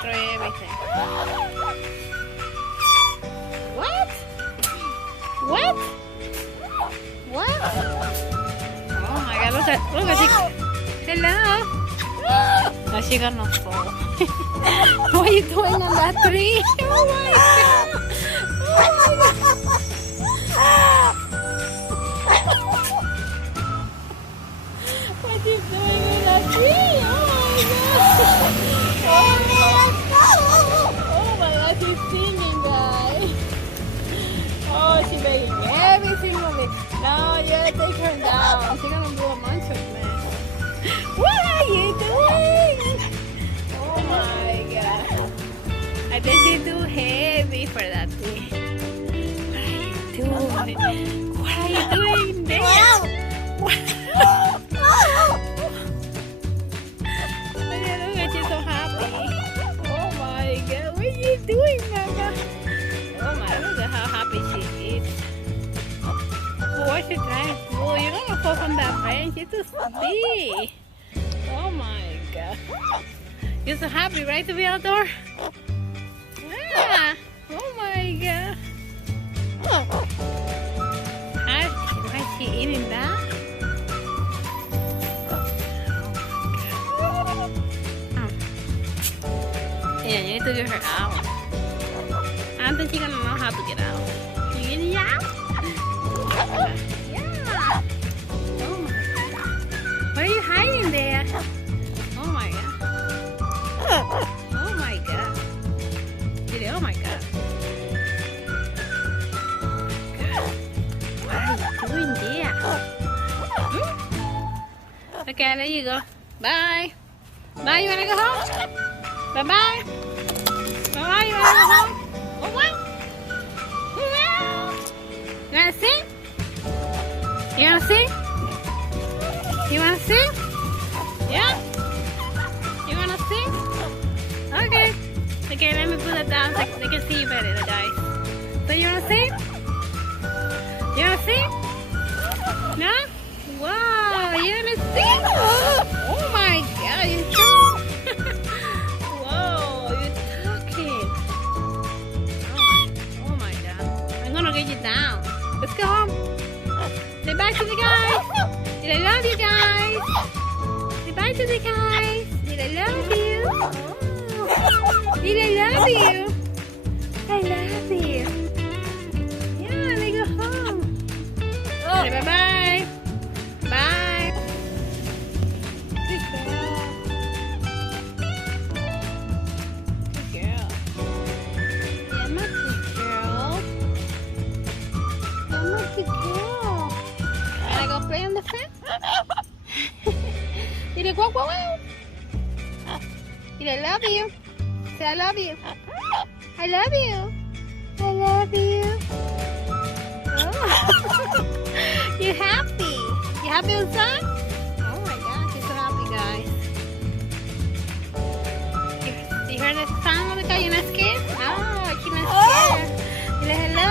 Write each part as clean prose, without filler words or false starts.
destroy everything. What? What? What? Oh my god, look at she. Hello. Oh, she got no soul. What are you doing on that tree? Oh my god. Oh my god. What are you doing in that tree? Oh my god, she's singing, guys. Oh, she's making every single mix. No, you gotta take her down. She's gonna do a bunch of mess. What are you doing? Oh my god. I think she's too heavy for that thing. What are you doing? What are you doing there? What? She's so happy. Oh my god, what are you doing, Mama? Oh my, look at how happy she is. Oh, what's she trying to do? You're gonna fall from that bench. It's too big. Oh my god. You're so happy, right, to be outdoor? Yeah. Oh my god. Why is she eating that? Yeah, you need to get her out. I don't think she's gonna know how to get out. You getting out? Yeah. Oh my god. What are you hiding there? Oh my god. Oh my god. Oh my god. What are you doing there? Okay, there you go. Bye. Bye, you wanna go home? Bye bye. Bye bye. You wanna go home? Oh wow. You wanna sing? You wanna sing? You wanna sing? Yeah? You wanna sing? Okay. Okay, let me put it down so they can see you better, the guys. So you wanna sing? You wanna sing? No? Wow, you wanna sing? Oh my god, you're so get you down. Let's go home. Say bye to the guys. Did I love you guys? Say bye to the guys. Did I love you? Oh. Did I love you? I love you. Yeah, they go home. Oh. Say bye-bye. Bye. Good girl. Good girl. Yeah, my good girl. Good girl. Can I go play on the fence? Did it go wow? Did I love you? Say I love you. I love you. I love you. Oh. You happy? You happy inside? Oh my gosh, you're so happy, guys. You heard the sound of the guy? You're not scared? Oh, she's not scared. Hello.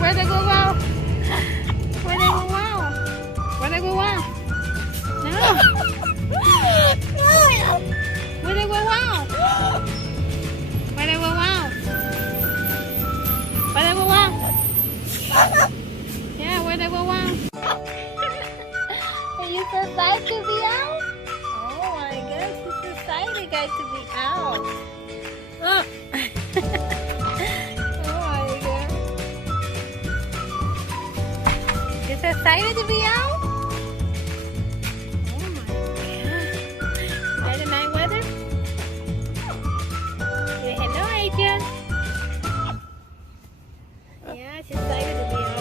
Where they go wow? Where they go wow? Where they go wow? No. Where they go wow? Where they go wow? Where they go wow? Yeah, where they go wow? Are you so excited to be out? Oh my gosh, you're so excited guys to be out. Oh. Excited to be out?